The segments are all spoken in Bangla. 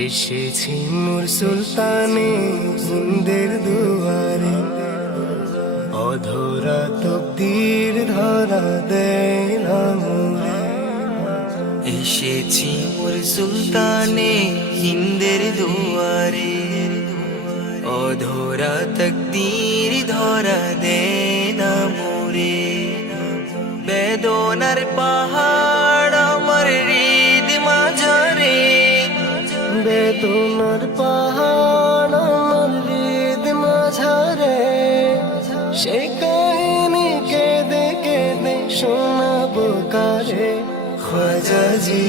এসেছি নূর সুলতানে সুন্দর দুয়ারে। অধরা তকদির ধরা দেয় মোরে এসেছি মোর সুলতানে, হিন্দের দুয়ারে। অধরা তকদির ধরা দে না মোরে বেদনার পাহাড় তোমার পাহাড় আমার হৃদ মাঝারে। সে কাহিনী কেঁদে কেঁদে শোনাবো কারে খোয়াজাজি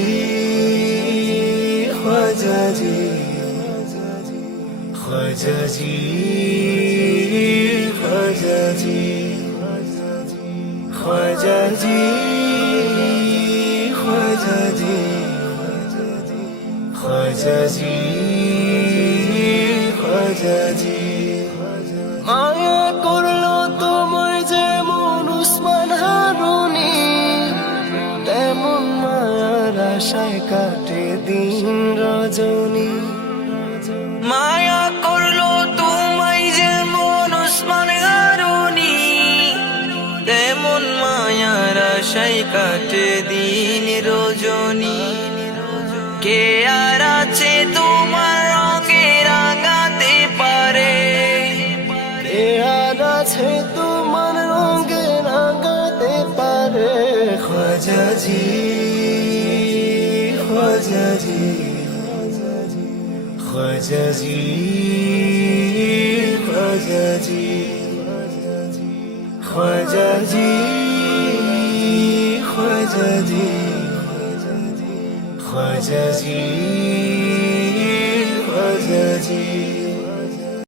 খোয়াজাজি খোয়াজাজি খোয়াজাজি খোয়াজাজি খোয়াজাজি। খাজাজি খাজাজি। মায়া করল তোমায় যেমন উসমান হারুনি, তেমন মায়ার আশায় কাটে দিন রজনী। মায়া করল তোমায় যেমন উসমান হারুনি, তেমন মায়ার আশাই কাটে দিন রজনী। কে আর আছে তোমার রঙে রাঙাতে পারে? এ আর আছে তোমার রঙে রাঙাতে পারে? খাজাজি খাজাজি খাজাজি খাজাজি খাজাজি খাজাজি 会接近。